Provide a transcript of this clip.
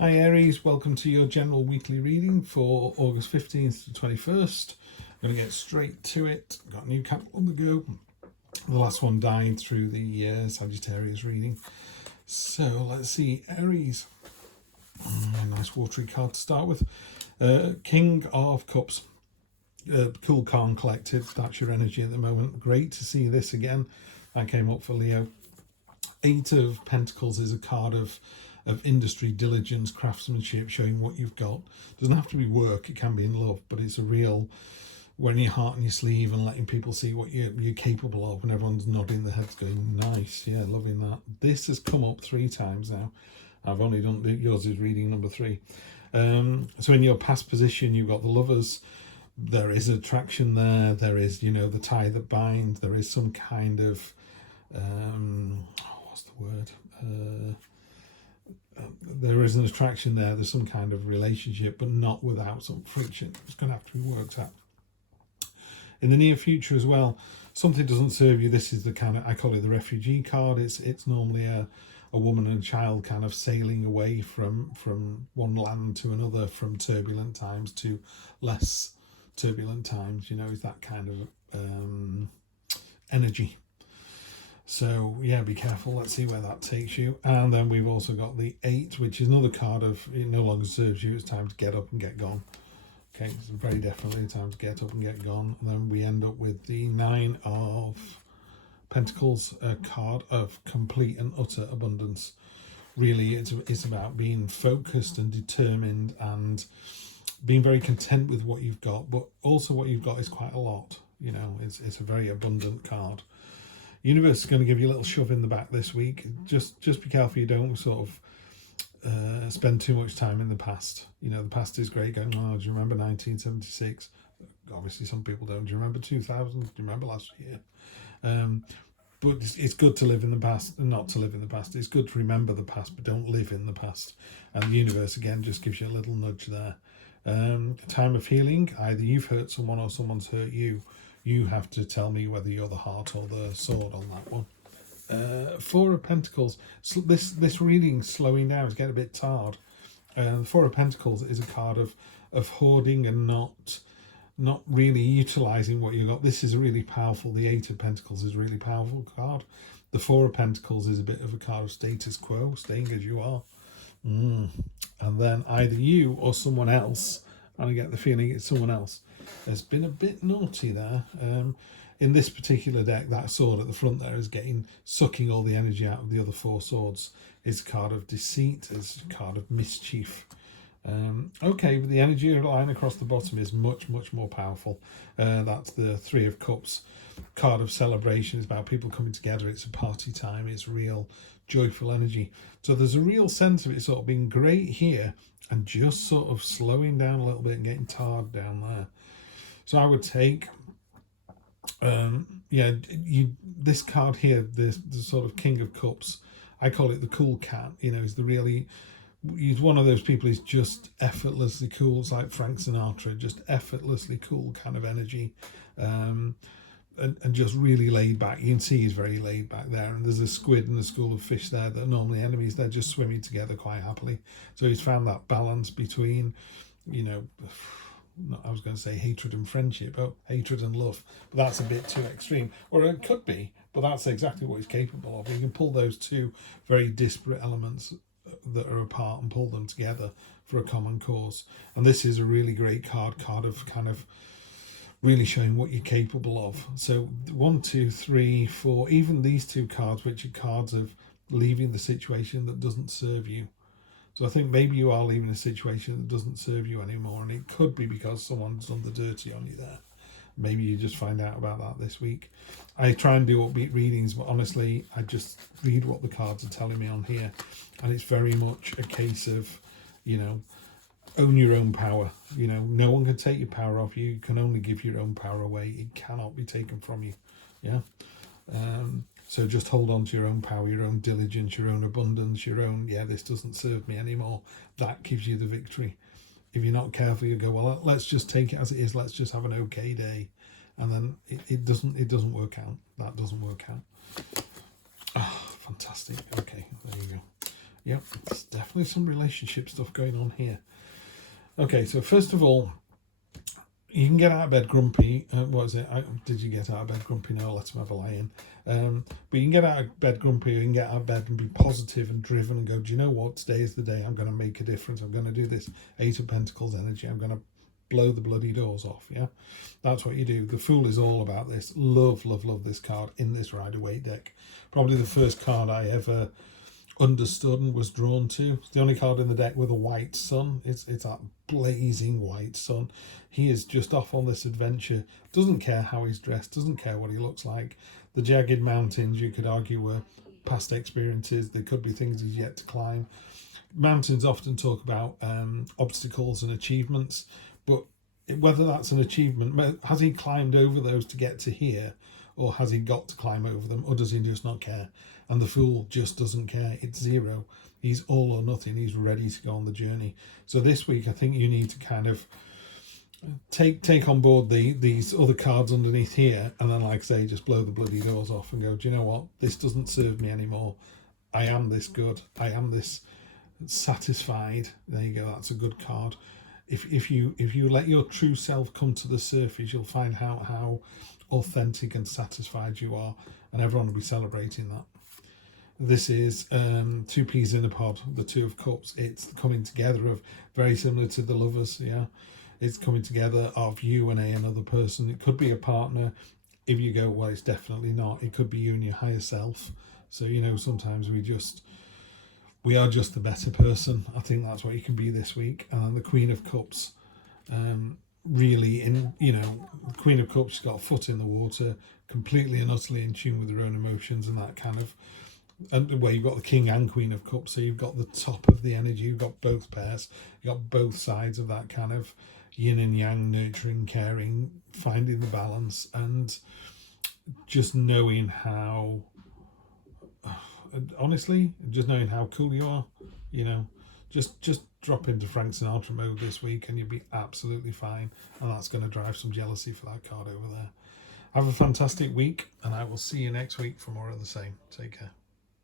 Hi Aries, welcome to your general weekly reading for August 15th to 21st. I'm going to get straight to it. Got a new candle on the go. The last one died through the Sagittarius reading. So let's see, Aries. A nice watery card to start with. King of Cups. Cool, calm, collected. That's your energy at the moment. Great to see this again. That came up for Leo. Eight of Pentacles is a card of industry, diligence, craftsmanship, showing what you've got. Doesn't have to be work, it can be in love, but it's a real wearing your heart on your sleeve and letting people see what you're capable of, and everyone's nodding their heads going, nice, yeah, loving that. This has come up 3 times now. I've only done, yours is reading number 3. So in your past position, you've got the Lovers. There is attraction there. There is, the tie that binds. There is some kind of, what's the word? There is an attraction there. There's some kind of relationship, but not without some friction. It's going to have to be worked out. In the near future as well, something doesn't serve you. This is the kind of, I call it the refugee card. It's normally a woman and a child kind of sailing away from one land to another, from turbulent times to less turbulent times. Is that kind of energy. So yeah, be careful. Let's see where that takes you. And then we've also got the 8, which is another card of it no longer serves you. It's time to get up and get gone. Okay, it's very definitely time to get up and get gone. And then we end up with the 9 of Pentacles, a card of complete and utter abundance. Really, it's about being focused and determined and being very content with what you've got. But also what you've got is quite a lot. It's a very abundant card. Universe is going to give you a little shove in the back this week. Just be careful you don't sort of spend too much time in the past. The past is great, going, oh, do you remember 1976? Obviously some people don't. Do you remember 2000? Do you remember last year? But it's good to live in the past and not to live in the past. It's good to remember the past, but don't live in the past. And the universe, again, just gives you a little nudge there. Time of healing. Either you've hurt someone or someone's hurt you. You have to tell me whether you're the heart or the sword on that one. 4 of Pentacles. So this reading's slowing down. It's getting a bit tired. 4 of Pentacles is a card of hoarding and not really utilising what you got. This is really powerful. The 8 of Pentacles is a really powerful card. The 4 of Pentacles is a bit of a card of status quo, staying as you are. And then either you or someone else, and I get the feeling it's someone else, has been a bit naughty there. In this particular deck, that sword at the front there is sucking all the energy out of the other 4 swords. It's a card of deceit, it's a card of mischief. Okay, but the energy line across the bottom is much, much more powerful. That's the 3 of Cups, card of celebration. It's about people coming together. It's a party time. It's real joyful energy. So there's a real sense of it sort of being great here and just sort of slowing down a little bit and getting tired down there. So I would take, this card here, the sort of King of Cups, I call it the cool cat. He's one of those people who's just effortlessly cool. It's like Frank Sinatra, just effortlessly cool kind of energy, and just really laid back. You can see he's very laid back there. And there's a squid and a school of fish there that are normally enemies. They're just swimming together quite happily. So he's found that balance between, I was going to say hatred and friendship, hatred and love, but that's a bit too extreme. Or it could be, but that's exactly what he's capable of. You can pull those 2 very disparate elements that are apart and pull them together for a common cause. And this is a really great card of kind of really showing what you're capable of. So 1, 2, 3, 4, even these 2 cards, which are cards of leaving the situation that doesn't serve you. So I think maybe you are leaving a situation that doesn't serve you anymore, and it could be because someone's done the dirty on you there. Maybe you just find out about that this week. I try and do upbeat readings, but honestly, I just read what the cards are telling me on here, and it's very much a case of, own your own power. No one can take your power off you. You can only give your own power away. It cannot be taken from you. Yeah. So just hold on to your own power, your own diligence, your own abundance, your own, this doesn't serve me anymore. That gives you the victory. If you're not careful, you go, well, let's just take it as it is. Let's just have an okay day. And then it doesn't work out. That doesn't work out. Oh, fantastic. Okay, there you go. Yep, there's definitely some relationship stuff going on here. Okay, so first of all, you can get out of bed grumpy. What is it? Did you get out of bed grumpy? No, let's have a lie-in. But you can get out of bed grumpy, you can get out of bed and be positive and driven and go, do you know what? Today is the day I'm going to make a difference. I'm going to do this. Eight of Pentacles energy. I'm going to blow the bloody doors off. Yeah, that's what you do. The Fool is all about this. Love, love, love this card in this Rider-Waite deck. Probably the first card I ever understood and was drawn to. It's the only card in the deck with a white sun. It's that blazing white sun. He is just off on this adventure. Doesn't care how he's dressed. Doesn't care what he looks like. The jagged mountains, you could argue, were past experiences. There could be things he's yet to climb. Mountains often talk about obstacles and achievements, but whether that's an achievement, has he climbed over those to get to here, or has he got to climb over them, or does he just not care? And the Fool just doesn't care. It's zero. He's all or nothing. He's ready to go on the journey. So this week, I think you need to kind of take on board these other cards underneath here, and then, like I say, just blow the bloody doors off and go, do you know what? This doesn't serve me anymore. I am this good. I am this satisfied. There you go. That's a good card. If you let your true self come to the surface, you'll find how authentic and satisfied you are, and everyone will be celebrating that. This is two peas in a pod, the Two of Cups. It's coming together of very similar to the Lovers. Yeah, it's coming together of you and another person. It could be a partner. If you go, well, it's definitely not. It could be you and your higher self. So, you know, sometimes we are just the better person. I think that's what you can be this week. And the Queen of Cups, really in, you know, the Queen of Cups, she's got a foot in the water, completely and utterly in tune with her own emotions, and that kind of, and where you've got the King and Queen of Cups, so you've got the top of the energy, you've got both pairs, you've got both sides of that kind of yin and yang, nurturing, caring, finding the balance, and just knowing how, honestly, just knowing how cool you are. You know, just drop into Frank Sinatra mode this week and you'll be absolutely fine, and that's going to drive some jealousy for that card over there. Have a fantastic week, and I will see you next week for more of the same. Take care.